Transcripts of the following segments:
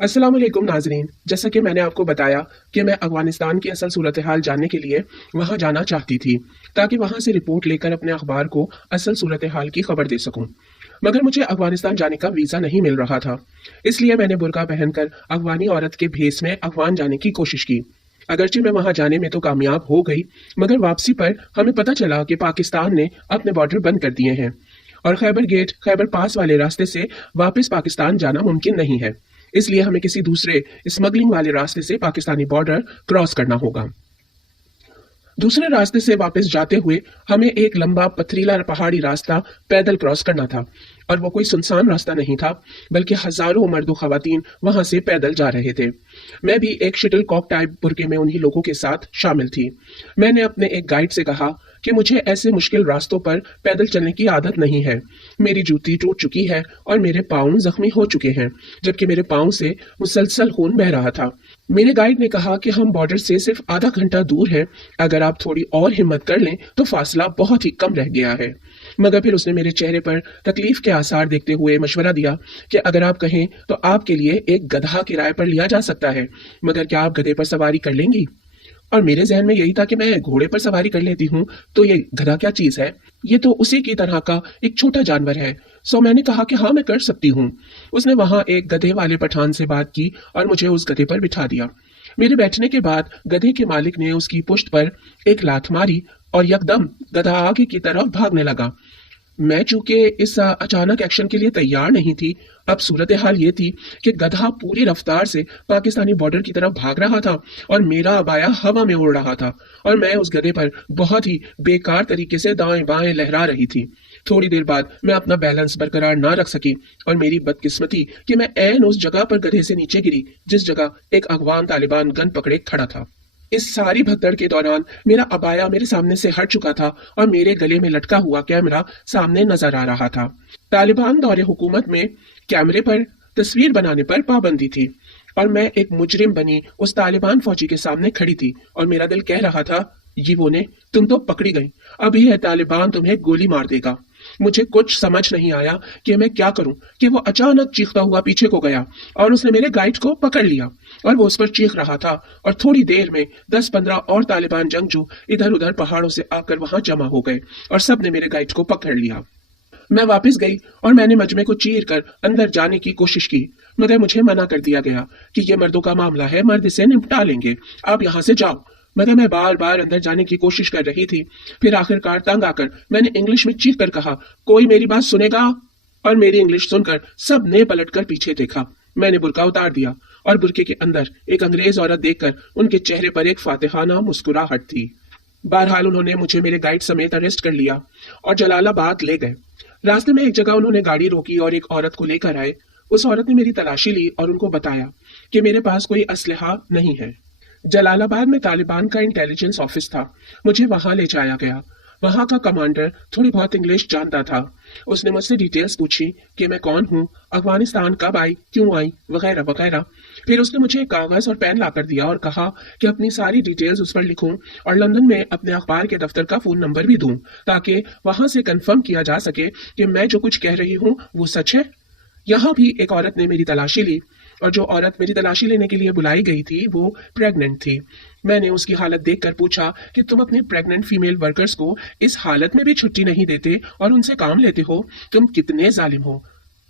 अस्सलाम वालेकुम नाजरीन। जैसा कि मैंने आपको बताया कि मैं अफगानिस्तान की असल सूरत हाल जानने के लिए वहां जाना चाहती थी ताकि वहां से रिपोर्ट लेकर अपने अखबार को असल सूरत हाल की खबर दे सकूं। मगर मुझे अफगानिस्तान जाने का वीज़ा नहीं मिल रहा था, इसलिए मैंने बुर्का पहनकर अफगानी औरत के भेस में अफगान जाने की कोशिश की। अगरचे मैं वहां जाने में तो कामयाब हो गई, मगर वापसी पर हमें पता चला कि पाकिस्तान ने अपने बॉर्डर बंद कर दिए हैं और खैबर गेट खैबर पास वाले रास्ते से वापस पाकिस्तान जाना मुमकिन नहीं है। इसलिए हमें किसी दूसरे स्मगलिंग वाले रास्ते से पाकिस्तानी बॉर्डर क्रॉस करना होगा। दूसरे रास्ते से वापस जाते हुए हमें एक लंबा पथरीला पहाड़ी रास्ता पैदल क्रॉस करना था, और वो कोई सुनसान रास्ता नहीं था, बल्कि हजारों मर्द खवातीन वहां से पैदल जा रहे थे। मैं भी एक शटल कॉक टाइप बुर्के में उन्हीं लोगों के साथ शामिल थी। मैंने अपने एक गाइड से कहा कि मुझे ऐसे मुश्किल रास्तों पर पैदल चलने की आदत नहीं है। मेरी जूती टूट चुकी है और मेरे पाँव जख्मी हो चुके हैं, जबकि मेरे पाँव से मुसलसल खून बह रहा था। मेरे गाइड ने कहा कि हम बॉर्डर से सिर्फ आधा घंटा दूर हैं, अगर आप थोड़ी और हिम्मत कर लें तो फासला बहुत ही कम रह गया है। मगर फिर उसने मेरे चेहरे पर तकलीफ के आसार देखते हुए मशवरा दिया कि अगर आप कहें तो आपके लिए एक गधा किराए पर लिया जा सकता है, मगर क्या आप गधे पर सवारी कर लेंगी? और मेरे जहन में यही था कि मैं घोड़े पर सवारी कर लेती हूँ, तो ये गधा क्या चीज है? ये तो उसी की तरह का एक छोटा जानवर है। सो मैंने कहा कि हाँ, मैं कर सकती हूँ। उसने वहां एक गधे वाले पठान से बात की और मुझे उस गधे पर बिठा दिया। मेरे बैठने के बाद गधे के मालिक ने उसकी पुश्त पर एक लात मारी और यकदम गधा आगे की तरफ भागने लगा। मैं चूंकि इस अचानक एक्शन के लिए तैयार नहीं थी। अब सूरत हाल ये थी कि गधा पूरी रफ्तार से पाकिस्तानी बॉर्डर की तरफ भाग रहा था और मेरा अबाया हवा में उड़ रहा था, और मैं उस गधे पर बहुत ही बेकार तरीके से दाएं बाएं लहरा रही थी। थोड़ी देर बाद मैं अपना बैलेंस बरकरार ना रख सकी और मेरी बदकिस्मती कि मैं ऐन उस जगह पर गधे से नीचे गिरी जिस जगह एक अफगान तालिबान गन पकड़े खड़ा था। इस सारी भगदड़ के दौरान मेरा अबाया मेरे सामने से हट चुका था और मेरे गले में लटका हुआ कैमरा सामने नजर आ रहा था। तालिबान दौरे हुकूमत में कैमरे पर तस्वीर बनाने पर पाबंदी थी, और मैं एक मुजरिम बनी उस तालिबान फौजी के सामने खड़ी थी और मेरा दिल कह रहा था, ये वो ने, तुम तो पकड़ी गई, अभी है तालिबान तुम्हें गोली मार देगा। मुझे कुछ समझ नहीं आया कि मैं क्या करूं कि वो अचानक चीखता हुआ पीछे को गया और उसने मेरे गाइड को पकड़ लिया और वो उस पर चीख रहा था, और थोड़ी देर में 10-15 और तालिबान जंगजू इधर उधर पहाड़ों से आकर वहां जमा हो गए और सब ने मेरे गाइड को पकड़ लिया। मैं वापस गई और मैंने मजमे को चीर कर अंदर जाने की कोशिश की, मगर मुझे मना कर दिया गया कि ये मर्दों का मामला है, मर्द इसे निपटा लेंगे, आप यहाँ से जाओ। मगर मैं बार बार अंदर जाने की कोशिश कर रही थी। फिर आखिरकार तंग आकर मैंने इंग्लिश में चीख कर कहा, कोई मेरी बात सुनेगा? और मेरी इंग्लिश सुनकर सब ने पलट कर पीछे देखा। मैंने बुर्का उतार दिया और बुर्के के अंदर एक अंग्रेज औरत देखकर उनके चेहरे पर एक फातिहाना मुस्कुराहट थी। बहरहाल उन्होंने मुझे मेरे गाइड समेत अरेस्ट कर लिया और जलालाबाद ले गए। रास्ते में एक जगह उन्होंने गाड़ी रोकी और एक औरत को लेकर आए। उस औरत ने मेरी तलाशी ली और उनको बताया कि मेरे पास कोई असलहा नहीं है। जलालाबाद में तालिबान का इंटेलिजेंस ऑफिस था। मुझे वहां ले जाया गया। वहां का कमांडर थोड़ी बहुत इंग्लिश जानता था। उसने मुझसे डिटेल्स पूछी कि मैं कौन हूँ, अफगानिस्तान कब आई, क्यों आई, वगैरह वगैरह। फिर उसने मुझे एक कागज और पेन लाकर दिया और कहा कि अपनी सारी डिटेल्स उस पर लिखूं और लंदन में अपने अखबार के दफ्तर का फोन नंबर भी दूं, ताकि वहां से कंफर्म किया जा सके कि मैं जो कुछ कह रही हूँ वो सच है। यहाँ भी एक औरत ने मेरी तलाशी ली, और जो औरत मेरी तलाशी लेने के लिए बुलाई गई थी वो प्रेग्नेंट थी। मैंने उसकी हालत देखकर पूछा कि तुम अपने प्रेग्नेंट फीमेल वर्कर्स को इस हालत में भी छुट्टी नहीं देते और उनसे काम लेते हो, तुम कितने जालिम हो।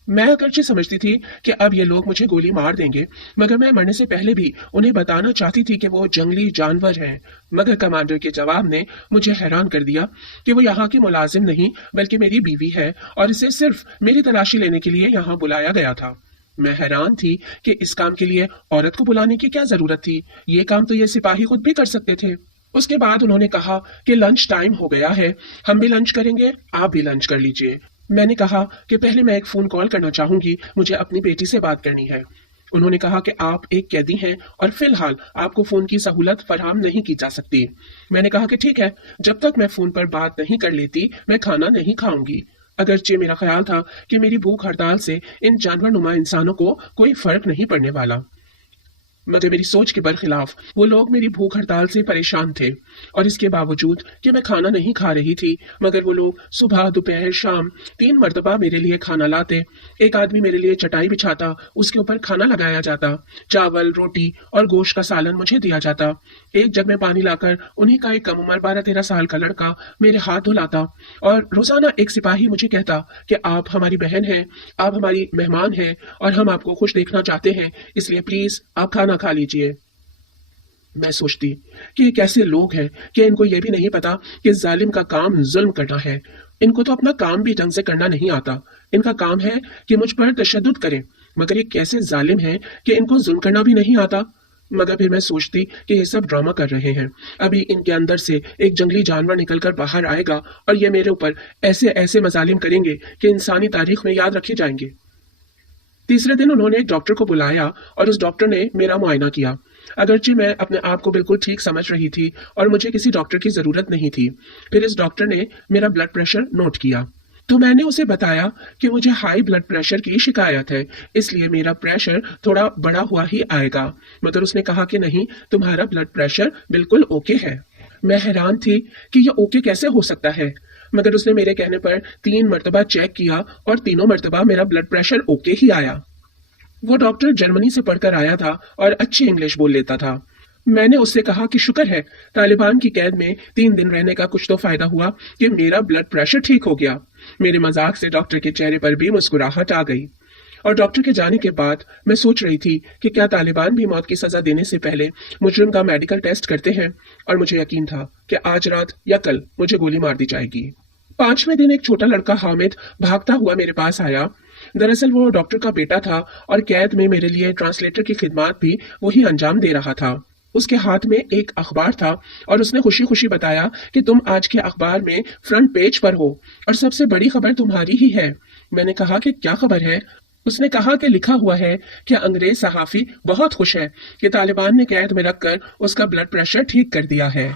मैं अगरचे समझती थी कि अब ये लोग मुझे गोली मार देंगे, मगर मैं मरने से पहले भी उन्हें बताना चाहती थी कि वो जंगली जानवर हैं। मगर कमांडर के जवाब ने मुझे हैरान कर दिया कि वो यहाँ की मुलाजिम नहीं बल्कि मेरी बीवी है और इसे सिर्फ मेरी तलाशी लेने के लिए यहाँ बुलाया गया था। मैं हैरान थी कि इस काम के लिए औरत को बुलाने की क्या जरूरत थी, ये काम तो ये सिपाही खुद भी कर सकते थे। उसके बाद उन्होंने कहा कि लंच टाइम हो गया है, हम भी लंच करेंगे, आप भी लंच कर लीजिए। मैंने कहा कि पहले मैं एक फोन कॉल करना चाहूंगी, मुझे अपनी बेटी से बात करनी है। उन्होंने कहा कि आप एक कैदी हैं और फिलहाल आपको फोन की सहूलत फराहम नहीं की जा सकती। मैंने कहा कि ठीक है, जब तक मैं फोन पर बात नहीं कर लेती मैं खाना नहीं खाऊंगी। अगरचे मेरा ख्याल था कि मेरी भूख हड़ताल से इन जानवर नुमा इंसानों को कोई फर्क नहीं पड़ने वाला। मगर मेरी सोच के बरखिलाफ वो लोग मेरी भूख हड़ताल से परेशान थे, और इसके बावजूद कि मैं खाना नहीं खा रही थी, मगर वो लोग सुबह दोपहर शाम 3 मरतबा मेरे लिए खाना लाते। एक आदमी मेरे लिए चटाई बिछाता, उसके ऊपर खाना लगाया जाता, चावल रोटी और गोश्त का सालन मुझे दिया जाता। एक जग में पानी लाकर उन्हीं का एक कम उम्र 12-13 साल का लड़का मेरे हाथ धुलाता, और रोजाना एक सिपाही मुझे कहता कि आप हमारी बहन हैं, आप हमारी मेहमान हैं और हम आपको खुश देखना चाहते हैं, इसलिए प्लीज आप खाना खा लीजिए। मैं सोचती कि ये कैसे लोग हैं कि इनको ये भी नहीं पता कि जालिम का काम जुल्म करना है। इनको तो अपना काम भी ढंग से करना नहीं आता, इनका काम है कि मुझ पर तशद्दुद करें, मगर ये कैसे जालिम हैं कि इनको जुल्म करना भी नहीं आता। मगर फिर मैं सोचती कि ये सब ड्रामा कर रहे हैं, अभी इनके अंदर से एक जंगली जानवर निकलकर बाहर आएगा और ये मेरे ऊपर ऐसे ऐसे मजालिम करेंगे कि इंसानी तारीख में याद रखे जाएंगे। तीसरे दिन उन्होंने एक डॉक्टर को बुलाया और उस डॉक्टर ने मेरा मुआयना किया। अगरचे मैं अपने आप को बिल्कुल ठीक समझ रही थी और मुझे किसी डॉक्टर की जरूरत नहीं थी। फिर इस डॉक्टर ने मेरा ब्लड प्रेशर नोट किया, तो मैंने उसे बताया कि मुझे हाई ब्लड प्रेशर की शिकायत है, इसलिए मेरा प्रेशर थोड़ा बढ़ा हुआ ही आएगा। मगर उसने कहा कि नहीं, तुम्हारा ब्लड प्रेशर बिल्कुल ओके है। मैं हैरान थी कि यह ओके कैसे हो सकता है, मगर उसने मेरे कहने पर 3 मरतबा चेक किया और तीनों मरतबा मेरा ब्लड प्रेशर ओके ही आया। वो डॉक्टर जर्मनी से पढ़कर आया था और अच्छी इंग्लिश बोल लेता था। मैंने उससे कहा कि शुक्र है तालिबान की कैद में 3 दिन रहने का कुछ तो फायदा हुआ कि मेरा ब्लड प्रेशर ठीक हो गया। मेरे मजाक से डॉक्टर के चेहरे पर भी मुस्कुराहट आ गई। और डॉक्टर के जाने के बाद मैं सोच रही थी कि क्या तालिबान भी मौत की सजा देने से पहले मुजरिम का मेडिकल टेस्ट करते हैं, और मुझे यकीन था कि आज रात या कल मुझे गोली मार दी जाएगी। 5वें दिन एक छोटा लड़का हामिद भागता हुआ मेरे पास आया। दरअसल वो डॉक्टर का बेटा था और कैद में मेरे लिए ट्रांसलेटर की खिदमत भी वही अंजाम दे रहा था। उसके हाथ में एक अखबार था और उसने खुशी खुशी बताया कि तुम आज के अखबार में फ्रंट पेज पर हो और सबसे बड़ी खबर तुम्हारी ही है। मैंने कहा कि क्या खबर है? उसने कहा कि लिखा हुआ है कि अंग्रेज सहाफी बहुत खुश है कि तालिबान ने कैद में रखकर उसका ब्लड प्रेशर ठीक कर दिया है।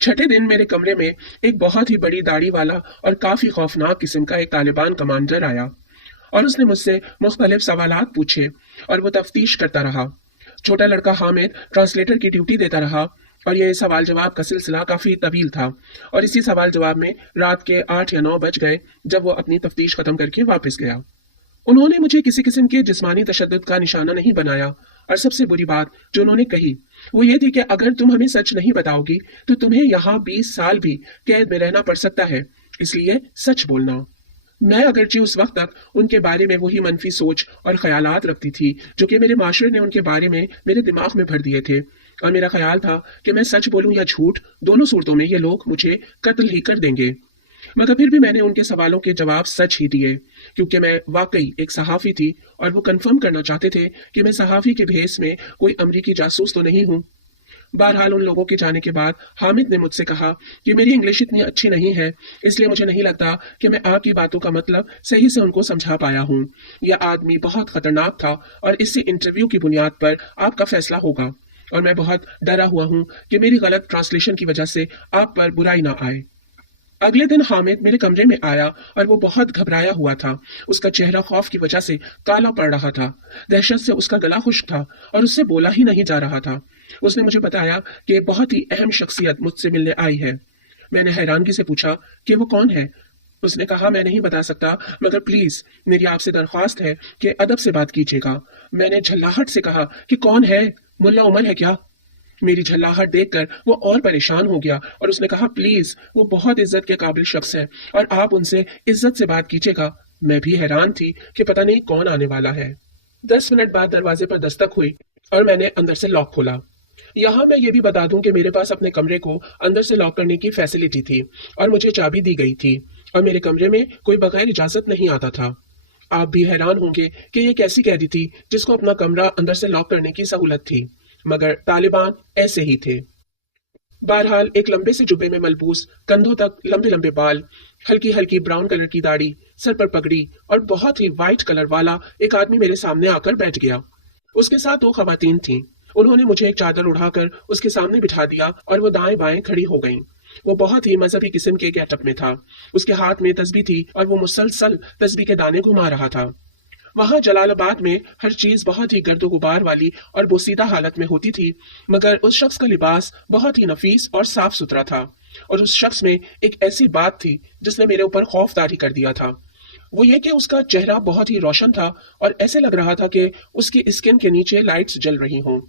छठे दिन मेरे कमरे में एक बहुत ही बड़ी दाढ़ी वाला और काफी खौफनाक किस्म का एक तालिबान कमांडर आया और उसने मुझसे मुख्तलिफ सवालात पूछे और वो तफ्तीश करता रहा। छोटा लड़का हामिद ट्रांसलेटर की ड्यूटी देता रहा और ये सवाल जवाब का सिलसिला काफी तवील था, और इसी सवाल जवाब में रात के 8 या 9 बज गए जब वो अपनी तफ्तीश खत्म करके वापस गया। उन्होंने मुझे किसी किस्म के जिस्मानी तशद्दुद का निशाना नहीं बनाया, और सबसे बुरी बात जो उन्होंने कही वो ये थी कि अगर तुम हमें सच नहीं बताओगी तो तुम्हें यहाँ 20 साल भी कैद में रहना पड़ सकता है, इसलिए सच बोलना। मैं अगरचे उस वक्त तक उनके बारे में वही मनफी सोच और ख्यालात रखती थी जो कि मेरे माशरे ने उनके बारे में मेरे दिमाग में भर दिए थे, और मेरा ख्याल था कि मैं सच बोलूं या झूठ, दोनों सूरतों में ये लोग मुझे कत्ल ही कर देंगे। मगर फिर भी मैंने उनके सवालों के जवाब सच ही दिए, क्योंकि मैं वाकई एक सहाफी थी और वो कंफर्म करना चाहते थे कि मैं सहाफी के भेस में कोई अमरीकी जासूस तो नहीं हूँ। बहरहाल उन लोगों के जाने के बाद हामिद ने मुझसे कहा कि मेरी इंग्लिश इतनी अच्छी नहीं है, इसलिए मुझे नहीं लगता कि मैं आपकी बातों का मतलब सही से उनको समझा पाया हूँ। यह आदमी बहुत खतरनाक था और इससे इंटरव्यू की बुनियाद पर आपका फैसला होगा, और मैं बहुत डरा हुआ हूँ कि मेरी गलत ट्रांसलेशन की वजह से आप पर बुराई ना आए। अगले दिन हामिद मेरे कमरे में आया और वो बहुत घबराया हुआ था। उसका चेहरा खौफ की वजह से काला पड़ रहा था, दहशत से उसका गला खुश्क था और उससे बोला ही नहीं जा रहा था। उसने मुझे बताया कि बहुत ही अहम शख्सियत मुझसे मिलने आई है। मैंने हैरानगी से पूछा कि वो कौन है। उसने कहा मैं नहीं बता सकता, मगर प्लीज मेरी आपसे दरख्वास्त है कि अदब से बात कीजिएगा। मैंने झल्लाहट से कहा कि कौन है, मुल्ला उमर है क्या? मेरी झल्लाहट देखकर वो और परेशान हो गया और उसने कहा प्लीज, वो बहुत इज्जत के काबिल शख्स है और आप उनसे इज्जत से बात कीजिएगा। मैं भी हैरान थी कि पता नहीं कौन आने वाला है। 10 मिनट बाद दरवाजे पर दस्तक हुई और मैंने अंदर से लॉक खोला। यहाँ मैं ये भी बता दूं कि मेरे पास अपने कमरे को अंदर से लॉक करने की फैसिलिटी थी और मुझे चाबी दी गई थी, और मेरे कमरे में कोई बगैर इजाजत नहीं आता था। आप भी हैरान होंगे कि ये कैसी कैदी थी जिसको अपना कमरा अंदर से लॉक करने की सहूलत थी, मगर तालिबान ऐसे ही थे। बहरहाल एक लंबे से जुब्बे में मलबूस, कंधों तक लंबे लंबे बाल, हल्की हल्की ब्राउन कलर की दाढ़ी, सर पर पगड़ी और बहुत ही वाइट कलर वाला एक आदमी मेरे सामने आकर बैठ गया। उसके साथ 2 खवातीन थीं। उन्होंने मुझे एक चादर उड़ाकर उसके सामने बिठा दिया और वो दाएं बाएं खड़ी हो गईं। वो बहुत ही मजहबी किस्म के गेटअप में था। उसके हाथ में तस्बीह थी और वो मुसलसल तस्बीह के दाने घुमा रहा था। وہاں جلال آباد میں ہر چیز بہت ہی گرد و غبار والی اور بوسیدہ حالت میں ہوتی تھی، مگر اس شخص کا لباس بہت ہی نفیس اور صاف ستھرا تھا، اور اس شخص میں ایک ایسی بات تھی جس نے میرے اوپر خوف طاری کر دیا تھا۔ وہ یہ کہ اس کا چہرہ بہت ہی روشن تھا اور ایسے لگ رہا تھا کہ اس کی اسکن کے نیچے لائٹس جل رہی ہوں۔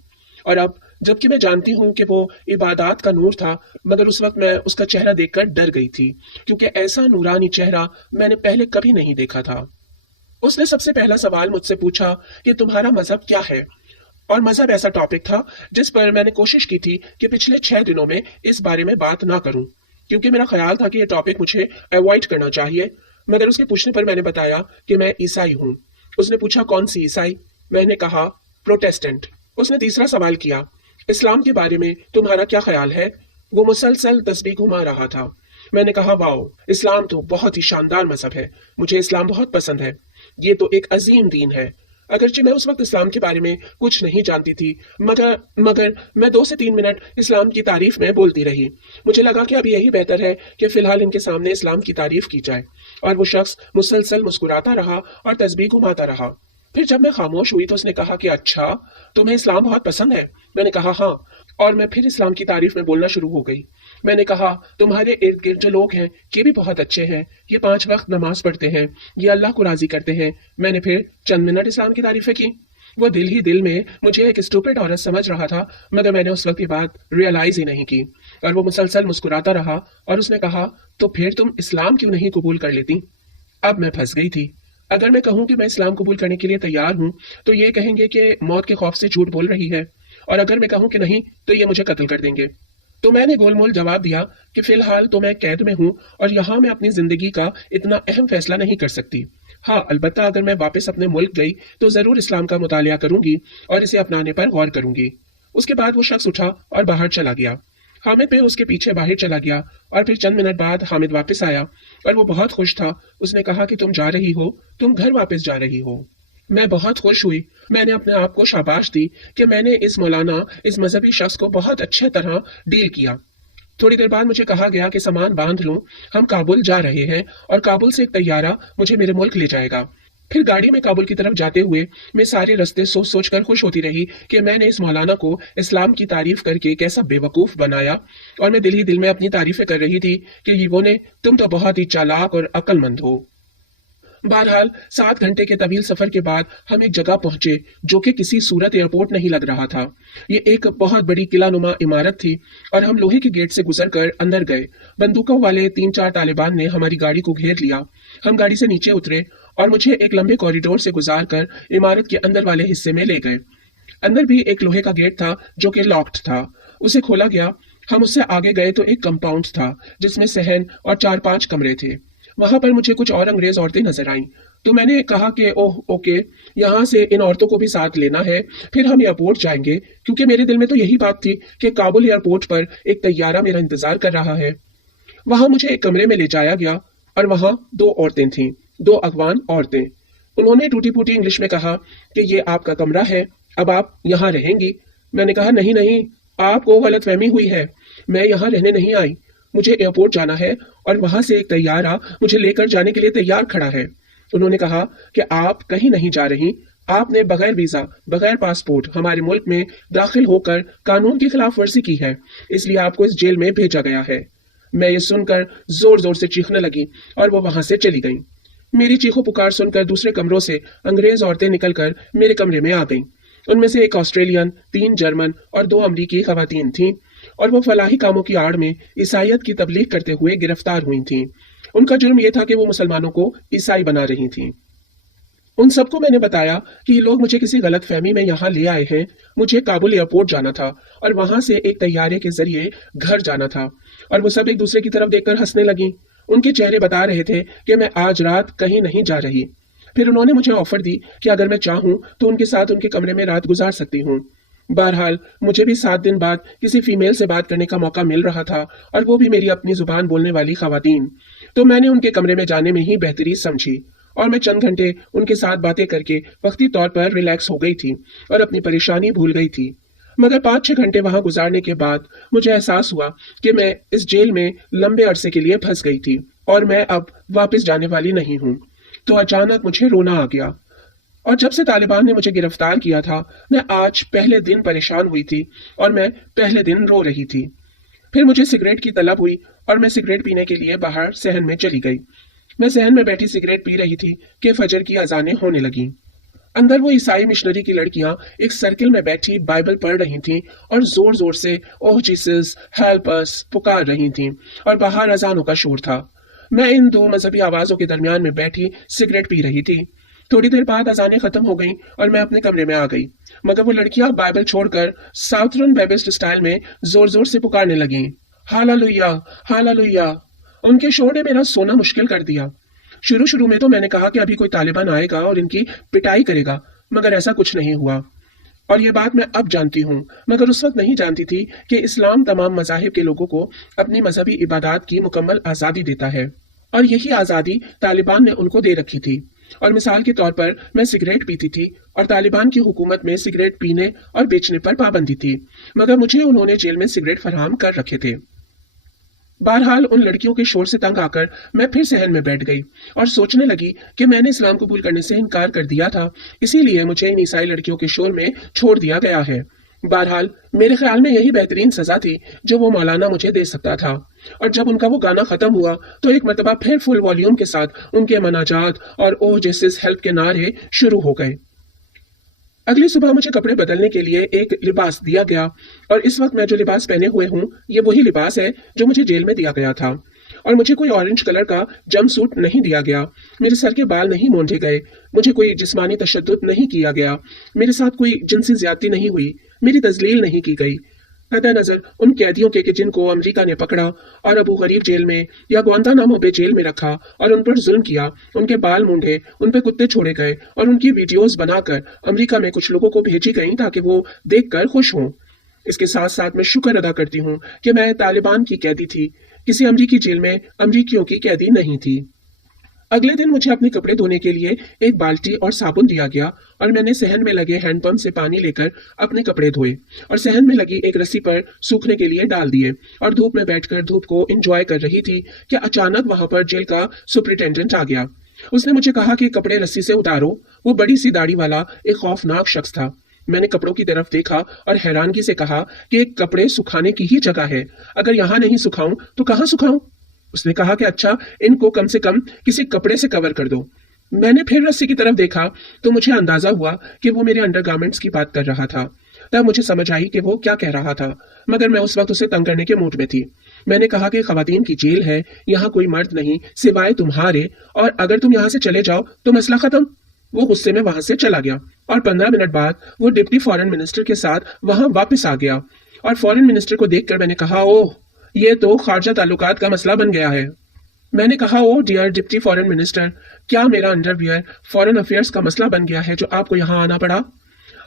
اور اب جبکہ میں جانتی ہوں کہ وہ عبادات کا نور تھا، مگر اس وقت میں اس کا چہرہ دیکھ کر ڈر گئی تھی، کیونکہ ایسا نورانی چہرہ میں نے پہلے کبھی نہیں دیکھا تھا۔ اس نے سب سے پہلا سوال مجھ سے پوچھا کہ تمہارا مذہب کیا ہے؟ اور مذہب ایسا ٹاپک تھا جس پر میں نے کوشش کی تھی کہ پچھلے 6 دنوں میں اس بارے میں بات نہ کروں، کیونکہ میرا خیال تھا کہ یہ ٹاپک مجھے ایوائڈ کرنا چاہیے، مگر اس کے پوچھنے پر میں نے بتایا کہ میں عیسائی ہوں۔ اس نے پوچھا کون سی عیسائی؟ میں نے کہا پروٹیسٹنٹ۔ اس نے تیسرا سوال کیا اسلام کے بارے میں تمہارا کیا خیال ہے؟ وہ مسلسل تسبیح گھما رہا تھا۔ میں نے کہا واؤ، اسلام تو بہت ہی شاندار مذہب ہے، مجھے اسلام بہت پسند ہے، یہ تو ایک عظیم دین ہے۔ اگرچہ میں اس وقت اسلام کے بارے میں کچھ نہیں جانتی تھی، مگر میں 2 سے 3 منٹ اسلام کی تعریف میں بولتی رہی۔ مجھے لگا کہ اب یہی بہتر ہے کہ فی الحال ان کے سامنے اسلام کی تعریف کی جائے، اور وہ شخص مسلسل مسکراتا رہا اور تسبیح گھماتا رہا۔ پھر جب میں خاموش ہوئی تو اس نے کہا کہ اچھا، تمہیں اسلام بہت پسند ہے؟ میں نے کہا ہاں، اور میں پھر اسلام کی تعریف میں بولنا شروع ہو گئی۔ میں نے کہا تمہارے ارد گرد جو لوگ ہیں یہ بھی بہت اچھے ہیں، یہ 5 وقت نماز پڑھتے ہیں، یہ اللہ کو راضی کرتے ہیں۔ میں نے پھر چند منٹ اسلام کی تعریفیں کی۔ وہ دل ہی دل میں مجھے ایک اسٹوپڈ عورت سمجھ رہا تھا، مگر میں نے اس وقت یہ بات ریئلائز ہی نہیں کی، اور وہ مسلسل مسکراتا رہا، اور اس نے کہا تو پھر تم اسلام کیوں نہیں قبول کر لیتی؟ اب میں پھنس گئی تھی۔ اگر میں کہوں کہ میں اسلام قبول کرنے کے لیے تیار ہوں تو یہ کہیں گے کہ موت کے خوف سے جھوٹ بول رہی ہے، اور اگر میں کہوں کہ نہیں تو یہ مجھے قتل کر دیں گے۔ تو میں نے گول مول جواب دیا کہ فی الحال تو میں قید میں ہوں اور یہاں میں اپنی زندگی کا اتنا اہم فیصلہ نہیں کر سکتی۔ ہاں، البتہ اگر میں واپس اپنے ملک گئی تو ضرور اسلام کا مطالعہ کروں گی اور اسے اپنانے پر غور کروں گی۔ اس کے بعد وہ شخص اٹھا اور باہر چلا گیا۔ حامد بھی اس کے پیچھے باہر چلا گیا، اور پھر چند منٹ بعد حامد واپس آیا اور وہ بہت خوش تھا۔ اس نے کہا کہ تم جا رہی ہو، تم گھر واپس جا رہی ہو۔ میں بہت خوش ہوئی۔ میں نے اپنے آپ کو شاباش دی کہ میں نے اس مولانا، اس مذہبی شخص کو بہت اچھے طرح ڈیل کیا۔ تھوڑی دیر بعد مجھے کہا گیا کہ سامان باندھ لوں، ہم کابل جا رہے ہیں، اور کابل سے ایک طیارہ مجھے میرے ملک لے جائے گا۔ پھر گاڑی میں کابل کی طرف جاتے ہوئے میں سارے رستے سوچ سوچ کر خوش ہوتی رہی کہ میں نے اس مولانا کو اسلام کی تعریف کر کے کیسا بے وقوف بنایا، اور میں دل ہی دل میں اپنی تعریفیں کر رہی تھی کہ یہ تم تو بہت ہی چالاک اور عقل مند ہو۔ بہرحال 7 گھنٹے کے طویل سفر کے بعد ہم ایک جگہ پہنچے جو کہ کسی صورت ایئرپورٹ نہیں لگ رہا تھا۔ یہ ایک بہت بڑی قلعہ نما عمارت تھی، اور ہم لوہے کے گیٹ سے گزر کر اندر گئے۔ بندوقوں والے 3-4 طالبان نے ہماری گاڑی کو گھیر لیا۔ ہم گاڑی سے نیچے اترے اور مجھے ایک لمبے کوریڈور سے گزار کر عمارت کے اندر والے حصے میں لے گئے۔ اندر بھی ایک لوہے کا گیٹ تھا جو کہ لاکڈ تھا، اسے کھولا گیا۔ ہم اس سے آگے گئے تو ایک کمپاؤنڈ تھا جس میں صحن اور 4-5 کمرے تھے۔ وہاں پر مجھے کچھ اور انگریز عورتیں نظر آئیں، تو میں نے کہا کہ اوکے، یہاں سے ان عورتوں کو بھی ساتھ لینا ہے، پھر ہم ایئرپورٹ جائیں گے، کیونکہ میرے دل میں تو یہی بات تھی کہ کابل ایئرپورٹ پر ایک طیارہ میرا انتظار کر رہا ہے۔ وہاں مجھے ایک کمرے میں لے جایا گیا، اور وہاں 2 عورتیں تھیں، 2 افغان عورتیں۔ انہوں نے ٹوٹی پھوٹی انگلش میں کہا کہ یہ آپ کا کمرہ ہے، اب آپ یہاں رہیں گی۔ میں نے کہا نہیں، آپ کو غلط فہمی ہوئی ہے، میں یہاں رہنے نہیں آئی، مجھے ایئرپورٹ جانا ہے، اور وہاں سے ایک طیارہ مجھے لے کر جانے کے لیے تیار کھڑا ہے۔ انہوں نے کہا کہ آپ کہیں نہیں جا رہی، آپ نے بغیر ویزا، بغیر پاسپورٹ ہمارے ملک میں داخل ہو کر قانون کی خلاف ورزی کی ہے، اس لیے آپ کو اس جیل میں بھیجا گیا ہے۔ میں یہ سن کر زور زور سے چیخنے لگی، اور وہ وہاں سے چلی گئیں۔ میری چیخو پکار سن کر دوسرے کمروں سے انگریز عورتیں نکل کر میرے کمرے میں آ گئیں۔ ان میں سے ایک آسٹریلین، 3 جرمن اور 2 امریکی خواتین تھیں، اور وہ فلاحی کاموں کی آڑ میں عیسائیت کی تبلیغ کرتے ہوئے گرفتار ہوئی تھیں۔ ان کا جرم یہ تھا کہ وہ مسلمانوں کو عیسائی بنا رہی تھیں۔ ان سب کو میں نے بتایا کہ یہ لوگ مجھے کسی غلط فہمی میں یہاں لے آئے ہیں، مجھے کابل ایئرپورٹ جانا تھا اور وہاں سے ایک طیارے کے ذریعے گھر جانا تھا، اور وہ سب ایک دوسرے کی طرف دیکھ کر ہنسنے لگیں۔ ان کے چہرے بتا رہے تھے کہ میں آج رات کہیں نہیں جا رہی۔ پھر انہوں نے مجھے آفر دی کہ اگر میں چاہوں تو ان کے ساتھ ان کے کمرے میں رات گزار سکتی ہوں۔ بہرحال مجھے بھی 7 دن بعد کسی فیمیل سے بات کرنے کا موقع مل رہا تھا، اور وہ بھی میری اپنی زبان بولنے والی خواتین، تو میں نے ان کے کمرے میں جانے میں ہی بہتری سمجھی، اور میں چند گھنٹے ان کے ساتھ باتیں کر کے وقتی طور پر ریلیکس ہو گئی تھی اور اپنی پریشانی بھول گئی تھی۔ مگر 5-6 گھنٹے وہاں گزارنے کے بعد مجھے احساس ہوا کہ میں اس جیل میں لمبے عرصے کے لیے پھنس گئی تھی، اور میں اب واپس جانے والی نہیں ہوں۔ تو اچانک مجھے رونا آ گیا۔ اور جب سے طالبان نے مجھے گرفتار کیا تھا میں آج پہلے دن پریشان ہوئی تھی اور میں پہلے دن رو رہی تھی۔ پھر مجھے سگریٹ کی طلب ہوئی اور میں سگریٹ پینے کے لیے باہر صحن میں چلی گئی۔ میں صحن میں بیٹھی سگریٹ پی رہی تھی کہ فجر کی اذانیں ہونے لگیں۔ اندر وہ عیسائی مشنری کی لڑکیاں ایک سرکل میں بیٹھی بائبل پڑھ رہی تھیں اور زور زور سے اوہ جیسس ہیلپ اس پکار رہی تھیں اور باہر اذانوں کا شور تھا۔ میں ان دو مذہبی آوازوں کے درمیان میں بیٹھی سگریٹ پی رہی تھی۔ تھوڑی دیر بعد اذانیں ختم ہو گئیں اور میں اپنے کمرے میں آ گئی، مگر وہ لڑکیاں بائبل چھوڑ کر ساؤتھرن بیپٹسٹ اسٹائل میں زور زور سے پکارنے لگیں، ہاللویا ہاللویا۔ ان کے شور نے میرا سونا مشکل کر دیا۔ شروع میں تو میں نے کہا کہ ابھی کوئی طالبان آئے گا اور ان کی پٹائی کرے گا، مگر ایسا کچھ نہیں ہوا۔ اور یہ بات میں اب جانتی ہوں، مگر اس وقت نہیں جانتی تھی کہ اسلام تمام مذاہب کے لوگوں کو اپنی مذہبی عبادات کی مکمل آزادی دیتا ہے، اور یہی آزادی طالبان نے ان کو دے رکھی تھی۔ اور مثال کے طور پر میں سگریٹ پیتی تھی اور طالبان کی حکومت میں سگریٹ پینے اور بیچنے پر پابندی تھی، مگر مجھے انہوں نے جیل میں سگریٹ فراہم کر رکھے تھے۔ بہرحال ان لڑکیوں کے شور سے تنگ آ کر میں پھر صحن میں بیٹھ گئی اور سوچنے لگی کہ میں نے اسلام قبول کرنے سے انکار کر دیا تھا، اسی لیے مجھے ان عیسائی لڑکیوں کے شور میں چھوڑ دیا گیا ہے۔ بہرحال میرے خیال میں یہی بہترین سزا تھی جو وہ مولانا مجھے دے سکتا تھا۔ اور جب ان کا وہ گانا ختم ہوا تو ایک مرتبہ پھر فل والیوم کے ساتھ ان کے مناجات اور اوہ جیسس ہیلپ کے نعرے شروع ہو گئے۔ اگلی صبح مجھے کپڑے بدلنے کے لیے ایک لباس دیا گیا، اور اس وقت میں جو لباس پہنے ہوئے ہوں یہ وہی لباس ہے جو مجھے جیل میں دیا گیا تھا، اور مجھے کوئی اورنج کلر کا جمپ سوٹ نہیں دیا گیا، میرے سر کے بال نہیں مونڈے گئے، مجھے کوئی جسمانی تشدد نہیں کیا گیا، میرے ساتھ کوئی جنسی زیادتی نہیں ہوئی، میری تذلیل نہیں کی گئی۔ قطع نظر ان قیدیوں کے کہ جن کو امریکہ نے پکڑا اور ابو غریب جیل میں یا گوانتانامو بے جیل میں رکھا اور ان پر ظلم کیا، ان کے بال مونڈے، ان پہ کتے چھوڑے گئے اور ان کی ویڈیوز بنا کر امریکہ میں کچھ لوگوں کو بھیجی گئیں تاکہ وہ دیکھ کر خوش ہوں۔ اس کے ساتھ ساتھ میں شکر ادا کرتی ہوں کہ میں طالبان کی قیدی تھی، کسی امریکی جیل میں امریکیوں کی قیدی نہیں تھی۔ اگلے دن مجھے اپنے کپڑے دھونے کے لیے ایک بالٹی اور صابن دیا گیا، اور میں نے صحن میں لگے ہینڈ پمپ سے پانی لے کر اپنے کپڑے دھوئے اور صحن میں لگی ایک رسی پر سوکھنے کے لیے ڈال دیے، اور دھوپ میں بیٹھ کر دھوپ کو انجوائے کر رہی تھی کہ اچانک وہاں پر جیل کا سپرنٹینڈنٹ آ گیا۔ اس نے مجھے کہا کہ کپڑے رسی سے اتارو۔ وہ بڑی سی داڑھی والا ایک خوفناک شخص تھا۔ میں نے کپڑوں کی طرف دیکھا اور حیرانگی سے کہا کہ ایک کپڑے سکھانے کی ہی جگہ ہے، اگر یہاں نہیں سکھاؤں تو کہاں سکھاؤں؟ اس نے کہا کہ اچھا ان کو کم سے کم کسی کپڑے سے کور کر دو۔ میں نے پھر رسی کی طرف دیکھا تو مجھے اندازہ ہوا کہ وہ میرے انڈر گارمنٹس کی بات کر رہا تھا۔ تب مجھے سمجھ آئی کہ وہ کیا کہہ رہا تھا، مگر میں اس وقت اسے تنگ کرنے کے موڈ میں تھی۔ میں نے کہا کہ خواتین کی جیل ہے، یہاں کوئی مرد نہیں سوائے تمہارے، اور اگر تم یہاں سے چلے جاؤ تو مسئلہ ختم۔ وہ غصے میں وہاں سے چلا گیا، اور 15 منٹ بعد وہ ڈپٹی فارن منسٹر کے ساتھ وہاں واپس آ گیا، اور فارن منسٹر کو دیکھ کر میں نے کہا اوہ یہ تو خارجہ تعلقات کا مسئلہ بن گیا ہے۔ میں نے کہا او ڈیئر ڈپٹی فارن منسٹر، کیا میرا انڈر ویئر فارن افیئرز کا مسئلہ بن گیا ہے جو آپ کو یہاں آنا پڑا؟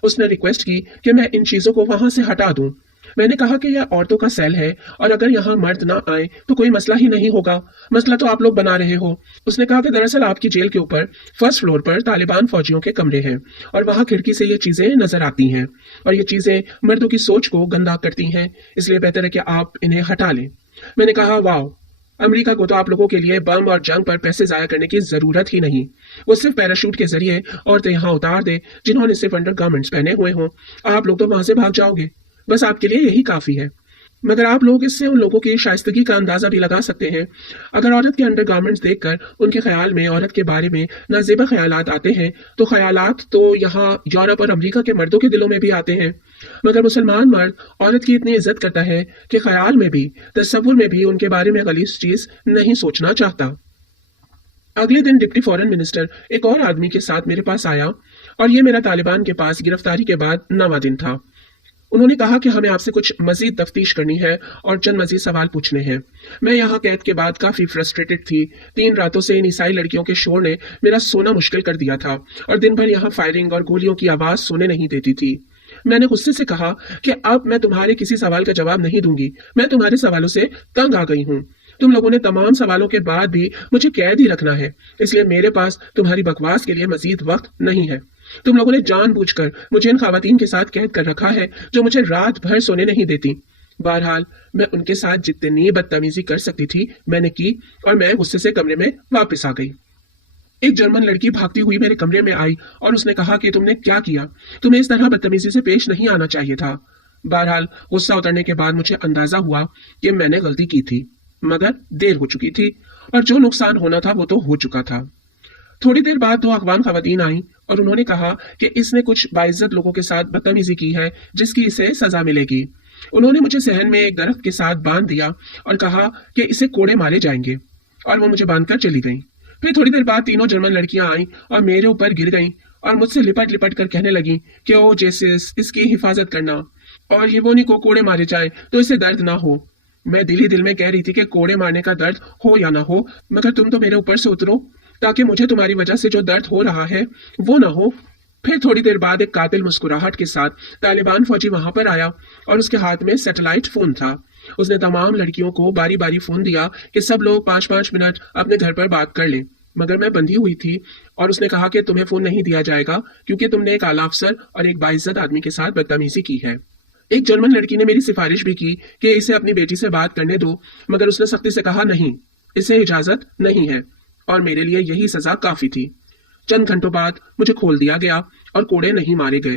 اس نے ریکویسٹ کی کہ میں ان چیزوں کو وہاں سے ہٹا دوں۔ میں نے کہا کہ یہ عورتوں کا سیل ہے، اور اگر یہاں مرد نہ آئے تو کوئی مسئلہ ہی نہیں ہوگا، مسئلہ تو آپ لوگ بنا رہے ہو۔ اس نے کہا کہ دراصل آپ کی جیل کے اوپر فرسٹ فلور پر طالبان فوجیوں کے کمرے ہیں، اور وہاں کھڑکی سے یہ چیزیں نظر آتی ہیں، اور یہ چیزیں مردوں کی سوچ کو گندا کرتی ہیں، اس لیے بہتر ہے کہ آپ انہیں ہٹا لیں۔ میں نے کہا واو، امریکہ کو تو آپ لوگوں کے لیے بم اور جنگ پر پیسے ضائع کرنے کی ضرورت ہی نہیں، وہ صرف پیراشوٹ کے ذریعے عورتیں یہاں اتار دے جنہوں نے صرف انڈر گارمنٹس پہنے ہوئے ہوں، آپ لوگ تو وہاں سے بھاگ جاؤ گے، بس آپ کے لیے یہی کافی ہے۔ مگر آپ لوگ اس سے ان لوگوں کی شائستگی کا اندازہ بھی لگا سکتے ہیں۔ اگر عورت کے انڈر گارمنٹس دیکھ کر ان کے خیال میں عورت کے بارے میں نازیبا خیالات آتے ہیں تو خیالات تو یہاں یورپ اور امریکہ کے مردوں کے دلوں میں بھی آتے ہیں، مگر مسلمان مرد عورت کی اتنی عزت کرتا ہے کہ خیال میں بھی تصور میں بھی ان کے بارے میں غلیظ چیز نہیں سوچنا چاہتا۔ اگلے دن ڈپٹی فارن منسٹر ایک اور آدمی کے ساتھ میرے پاس آیا، اور یہ میرا طالبان کے پاس گرفتاری کے بعد 9واں دن تھا۔ انہوں نے کہا کہ ہمیں آپ سے کچھ مزید تفتیش کرنی ہے اور چند مزید سوال پوچھنے ہیں۔ میں یہاں قید کے بعد کافی فرسٹریٹڈ تھی، 3 راتوں سے ان عیسائی لڑکیوں کے شور نے میرا سونا مشکل کر دیا تھا، اور دن بھر یہاں فائرنگ اور گولیوں کی آواز سونے نہیں دیتی تھی۔ میں نے غصے سے کہا کہ اب میں تمہارے کسی سوال کا جواب نہیں دوں گی، میں تمہارے سوالوں سے تنگ آ گئی ہوں۔ تم لوگوں نے تمام سوالوں کے بعد بھی مجھے قید ہی رکھنا ہے، اس لیے میرے پاس تمہاری بکواس کے لیے مزید وقت نہیں ہے۔ تم لوگوں نے جان بوجھ کر مجھے ان خواتین کے ساتھ قید کر رکھا ہے جو مجھے رات بھر سونے نہیں دیتی۔ بہرحال میں ان کے ساتھ جتنی بدتمیزی کر سکتی تھی میں نے کی، اور میں غصے سے کمرے میں واپس آ گئی۔ एक जर्मन लड़की भागती हुई मेरे कमरे में आई और उसने कहा कि तुमने क्या किया, तुम्हें इस तरह बदतमीजी से पेश नहीं आना चाहिए था। बहरहाल गुस्सा उतरने के बाद मुझे अंदाजा हुआ कि मैंने गलती की थी, मगर देर हो चुकी थी और जो नुकसान होना था वो तो हो चुका था। थोड़ी देर बाद दो अफगान खवातीन आईं और उन्होंने कहा कि इसने कुछ बाइज्जत लोगों के साथ बदतमीजी की है जिसकी इसे सजा मिलेगी। उन्होंने मुझे सहन में एक दरख्त के साथ बांध दिया और कहा कि इसे कोड़े मारे जाएंगे, और वो मुझे बांधकर चली गईं। फिर थोड़ी देर बाद तीनों जर्मन लड़कियां आईं और मेरे ऊपर गिर गईं और मुझसे लिपट लिपट कर कहने लगी कि ओ जेसिस, इसकी हिफाजत करना, और ये वोनी को कोड़े मारे जाए तो इसे दर्द ना हो। मैं दिल ही दिल में कह रही थी कि कोड़े मारने का दर्द हो या ना हो, मगर तुम तो मेरे ऊपर से उतरो ताकि मुझे तुम्हारी वजह से जो दर्द हो रहा है वो ना हो। फिर थोड़ी देर बाद एक कातिल मुस्कुराहट के साथ तालिबान फौजी वहां पर आया और उसके हाथ में सैटेलाइट फोन था। उसने तमाम लड़कियों को बारी बारी फोन दिया कि सब लोग 5-5 मिनट अपने घर पर बात कर लें, मगर मैं बंधी हुई थी और उसने कहा कि तुम्हें फोन नहीं दिया जाएगा क्योंकि तुमने एक आला अफसर और एक बाइज्जत आदमी के साथ बदतमीजी की है। एक जर्मन लड़की ने मेरी सिफारिश भी की कि इसे अपनी बेटी से बात करने दो, मगर उसने सख्ती से कहा नहीं, इसे इजाजत नहीं है, और मेरे लिए यही सजा काफी थी। चंद घंटों बाद मुझे खोल दिया गया और कोड़े नहीं मारे गए।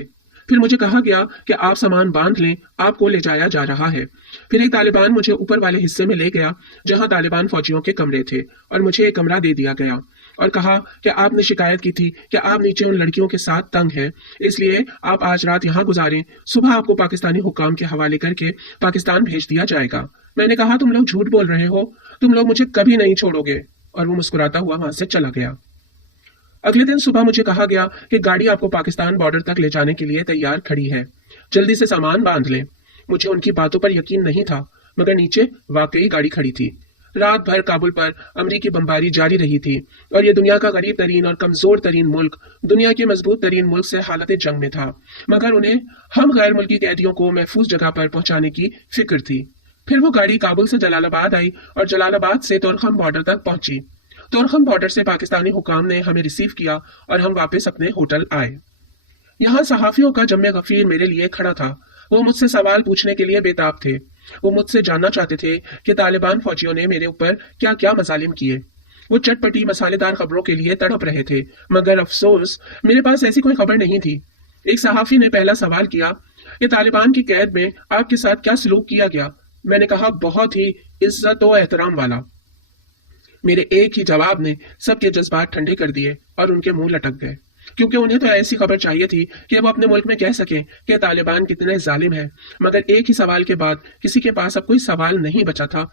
फिर मुझे कहा गया कि आप सामान बांध लें, आपको ले जाया जा रहा है। फिर एक तालिबान मुझे ऊपर वाले हिस्से में ले गया जहां तालिबान फौजियों के कमरे थे, और मुझे एक कमरा दे दिया गया और कहा कि आपने शिकायत की थी कि आप नीचे उन लड़कियों के साथ तंग हैं, इसलिए आप आज रात यहाँ गुजारें, सुबह आपको पाकिस्तानी हुक्काम के हवाले करके पाकिस्तान भेज दिया जाएगा। मैंने कहा तुम लोग झूठ बोल रहे हो, तुम लोग मुझे कभी नहीं छोड़ोगे, और वो मुस्कुराता हुआ वहां से चला गया। अगले दिन सुबह मुझे कहा गया कि गाड़ी आपको पाकिस्तान बॉर्डर तक ले जाने के लिए तैयार खड़ी है, जल्दी से सामान बांध लें। मुझे उनकी बातों पर यकीन नहीं था, मगर नीचे वाकई गाड़ी खड़ी थी। रात भर काबुल पर अमरीकी बमबारी जारी रही थी और ये दुनिया का गरीब तरीन और कमजोर तरीन मुल्क दुनिया के मजबूत तरीन मुल्क से हालत जंग में था, मगर उन्हें हम गैर मुल्की कैदियों को महफूज जगह पर पहुंचाने की फिक्र थी। फिर वो गाड़ी काबुल से जलालाबाद आई और जलालाबाद से तोरखम बॉर्डर तक पहुंची। तोरखम बॉर्डर से पाकिस्तानी हुकाम ने हमें रिसीव किया और हम वापस अपने होटल आए। यहाँ सहाफियों का जम्मे गफीर मेरे लिए खड़ा था। वो मुझसे सवाल पूछने के लिए बेताब थे। वो मुझसे जानना चाहते थे कि तालिबान फौजियों ने मेरे ऊपर क्या क्या मजालिम किए। वो चटपटी मसालेदार खबरों के लिए तड़प रहे थे, मगर अफसोस मेरे पास ऐसी कोई खबर नहीं थी। एक सहाफी ने पहला सवाल किया कि तालिबान की कैद में आपके साथ क्या सलूक किया गया। मैंने कहा बहुत ही इज्जत और एहतराम वाला। मेरे एक ही जवाब ने सबके जज्बात ठंडे कर दिए और उनके मुंह लटक गए, क्योंकि उन्हें तो ऐसी खबर चाहिए थी कि वो अपने मुल्क में कह सकें कि तालिबान कितने जालिम हैं, मगर एक ही सवाल के बाद किसी के पास अब कोई सवाल नहीं बचा था।